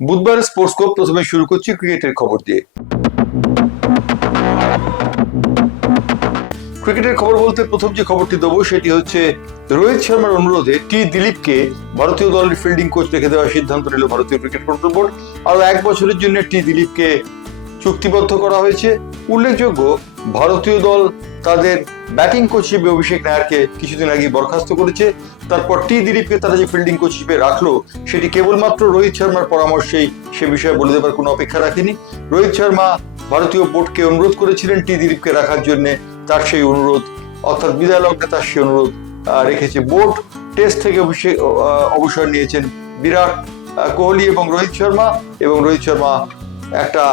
বুধবার স্পোর্টস কোপ প্রথমে শুরু করছি ক্রিকেটের খবর দিয়ে। ক্রিকেটের খবর বলতে প্রথম যে খবরটি দেবো, সেটি হচ্ছে রোহিত শর্মার অনুরোধে টি দিলীপকে ভারতীয় দলের ফিল্ডিং কোচ রেখে দেওয়ার সিদ্ধান্ত নিল ভারতীয় ক্রিকেট কন্ট্রোল বোর্ড আরও এক বছরের জন্য টি দিলীপকে চুক্তিবদ্ধ করা হয়েছে। উল্লেখযোগ্য, ভারতীয় দল তাদের ব্যাটিং কোচ হিসেবে অভিষেক নায়ারকে কিছুদিন আগে বরখাস্ত করেছে। তারপর টি দিলীপকে তারা যে ফিল্ডিং কোচ হিসেবে রাখল, সেটি কেবলমাত্র রোহিত শর্মার পরামর্শেই সে বিষয়ে বলে দেবার কোনো অপেক্ষা রাখেনি। রোহিত শর্মা ভারতীয় বোর্ডকে অনুরোধ করেছিলেন টি দিলীপকে রাখার জন্য। তার সেই অনুরোধ, অর্থাৎ বিদায় লগ্নে তার সেই অনুরোধ রেখেছে। বোর্ড টেস্ট থেকে অভিষেক অবসর নিয়েছেন বিরাট কোহলি এবং রোহিত শর্মা এবং রোহিত শর্মা একটা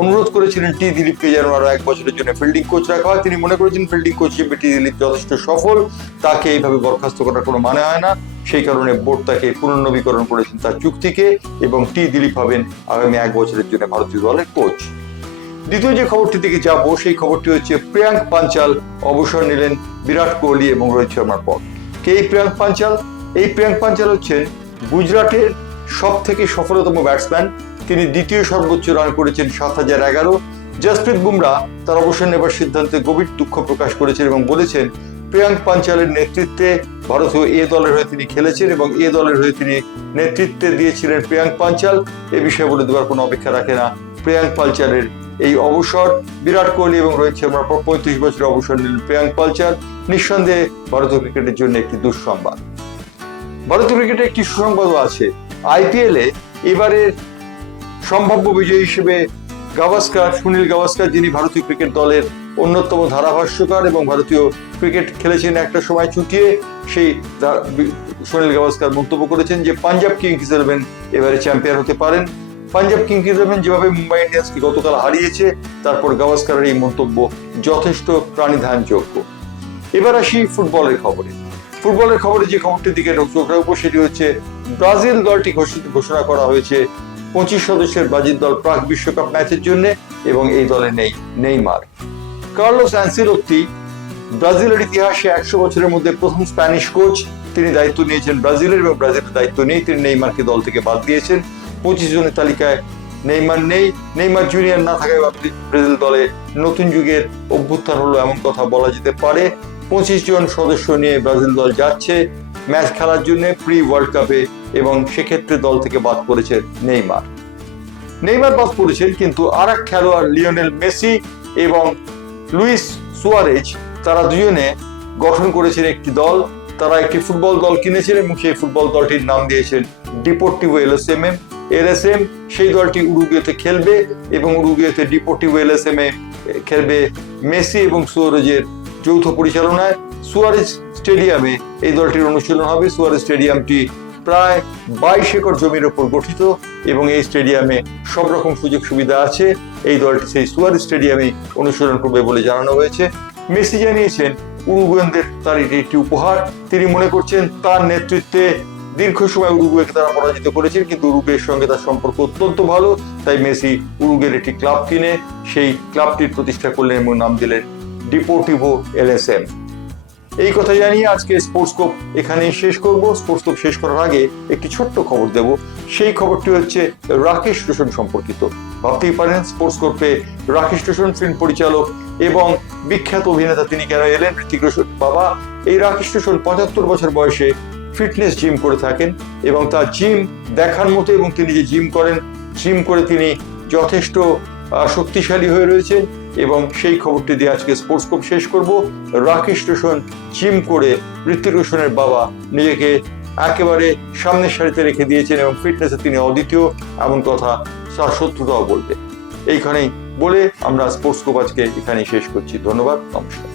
অনুরোধ করেছিলেন টি দিলীপকে যেন আরও এক বছরের জন্য ফিল্ডিং কোচ রাখা হয়। তিনি মনে করেছেন ফিল্ডিং কোচ হিসেবে টি দিলীপ যথেষ্ট সফল। তাকে এইভাবে বরখাস্ত করার কোনো মানে হয় না। সেই কারণে বোর্ড তাকে পুনর্নবীকরণ করেছেন তার চুক্তিকে এবং টি দিলীপ হবেন আগামী এক বছরের জন্য ভারতীয় দলের কোচ দ্বিতীয় যে খবরটি দিকে যাব, সেই খবরটি হচ্ছে প্রিয়াঙ্ক পাঞ্চাল অবসর নিলেন বিরাট কোহলি এবং রোহিত শর্মার পর। কে এই প্রিয়াঙ্ক পাঞ্চাল? এই প্রিয়াঙ্ক পাঞ্চাল হচ্ছেন গুজরাটের সব থেকে সফলতম ব্যাটসম্যান তিনি দ্বিতীয় সর্বোচ্চ রান করেছেন সাত হাজার এগারো। জসপ্রীত বুমরা তার অবসর নেবার সিদ্ধান্তে গভীর দুঃখ প্রকাশ করেছেন এবং বলেছেন, প্রিয়াঙ্ক পাঞ্চালের নেতৃত্বে ভারতীয় এ দলের হয়ে তিনি খেলেছেন এবং এ দলের হয়ে তিনি নেতৃত্বে দিয়েছিলেন প্রিয়াঙ্ক পাঞ্চাল। এ বিষয়ে বলে দেওয়ার কোনো অপেক্ষা রাখে না প্রিয়াঙ্ক পাঞ্চালের এই অবসর। বিরাট কোহলি এবং রোহিত শর্মার পর পঁয়ত্রিশ বছরের অবসর নিলেন প্রিয়াঙ্ক পালচার নিঃসন্দেহে ভারতীয় ক্রিকেটের জন্য একটি দুঃসংবাদ। ভারতীয় ক্রিকেটে একটি সুসংবাদও আছে। আইপিএল এবারের সম্ভাব্য বিজয়ী হিসেবে গাভাস্কার, সুনীল গাভাস্কার যিনি ভারতীয় ক্রিকেট দলের অন্যতম ধারাভাষ্যকার এবং ভারতীয় ক্রিকেট খেলেছেন একটা সময় ছুটিয়ে সেই সুনীল গাভাস্কার মন্তব্য করেছেন যে পাঞ্জাব কিংস ইলেভেন এবারে চ্যাম্পিয়ন হতে পারেন। পাঞ্জাব কিংস ইলেভেন যেভাবে মুম্বাই ইন্ডিয়ান্সকে গতকাল হারিয়েছে, তারপর গাভাস্কারের এই মন্তব্য যথেষ্ট প্রাণিধানযোগ্য। এবার আসি ফুটবলের খবরে। ফুটবলের খবরে যে খবরটির দিকে চোখ রাখব, সেটি হচ্ছে ব্রাজিল দলটি ঘোষণা করা হয়েছে পঁচিশ সদস্যের ব্রাজিল দল প্রাক বিশ্বকাপ ম্যাচের জন্য এবং এই দলে নেই নেইমার। কার্লোস অ্যান্সিলোত্তি ব্রাজিলের ইতিহাসে একশো বছরের মধ্যে প্রথম স্প্যানিশ কোচ। তিনি দায়িত্ব নিয়েছেন ব্রাজিলের এবং ব্রাজিলের দায়িত্ব নেই। তিনি নেইমারকে দল থেকে বাদ দিয়েছেন। পঁচিশ জনের তালিকায় নেইমার নেই। নেইমার জুনিয়র না থাকায় ব্রাজিল দলে নতুন যুগের অভ্যুত্থান হলো এমন কথা বলা যেতে পারে। পঁচিশ জন সদস্য নিয়ে ব্রাজিল দল যাচ্ছে। ম্যাচ খেলার জন্য প্রি ওয়ার্ল্ড কাপে এবং সেক্ষেত্রে দল থেকে বাদ পড়েছে নেইমার। নেইমার বাদ পড়েছেন কিন্তু আর এক খেলোয়াড় লিওনেল মেসি এবং লুইস সুয়ারেজ, তারা দুজনে গঠন করেছেন একটি দল, তারা একটি ফুটবল দল কিনেছেন এবং সেই ফুটবল দলটির নাম দিয়েছেন ডিপোর্টিভো এলএসএমএম এলএসএম সেই দলটি উরুগুয়েতে খেলবে এবং উরুগুয়েতে ডিপোর্টিভো এ খেলবে মেসি এবং সুয়ারেজের যৌথ পরিচালনায়। সুয়ারেজ স্টেডিয়ামে এই দলটির অনুশীলন হবে। সুয়ারেজ স্টেডিয়ামটি প্রায় বাইশ একর জমির ওপর গঠিত এবং এই স্টেডিয়ামে সব রকম সুযোগ সুবিধা আছে। এই দলটি সেই সুয়ারেজ স্টেডিয়ামে অনুশীলন করবে বলে জানানো হয়েছে। মেসি জানিয়েছেন, উরুগুয়েনদের তার এটি একটি উপহার। তিনি মনে করছেন, তার নেতৃত্বে দীর্ঘ সময় উরুগুয়েকে তারা পরাজিত করেছেন, কিন্তু উরুগুয়ের সঙ্গে তার সম্পর্ক অত্যন্ত ভালো। তাই মেসি উরুগুয়ের একটি ক্লাব কিনে, সেই ক্লাবটির প্রতিষ্ঠা করলেন এবং নাম দিলেন ডিপোর্টিভো এলএসএম। এই কথা জানিয়ে আজকে স্পোর্টস কোপ এখানেই শেষ করব। স্পোর্টস কোপ শেষ করার আগে একটি ছোট্ট খবর দেব। সেই খবরটি হচ্ছে রাকেশ রোশন সম্পর্কিত। ভাবতেই পারেন স্পোর্টস কোপে রাকেশ রোশন ফিল্ম পরিচালক এবং বিখ্যাত অভিনেতা তিনি কেন এলেন? ঋতিক রোশন বাবা। এই রাকেশ রোশন পঁচাত্তর বছর বয়সে ফিটনেস জিম করে থাকেন এবং তার জিম দেখার মতো এবং তিনি যে জিম করেন জিম করে তিনি যথেষ্ট শক্তিশালী হয়ে রয়েছেন। এবং সেই খবরটি দিয়ে আজকে স্পোর্টস কোপ শেষ করব। রাকেশ রোশন জিম করে ঋত্বিক রোশনের বাবা নিজেকে একেবারে সামনের সারিতে রেখে দিয়েছেন এবং ফিটনেসে তিনি অদ্বিতীয়, এমন কথা তার শত্রুতাও বলবে। এইখানেই বলে আমরা স্পোর্টস কোপ আজকে এখানেই শেষ করছি। ধন্যবাদ, নমস্কার।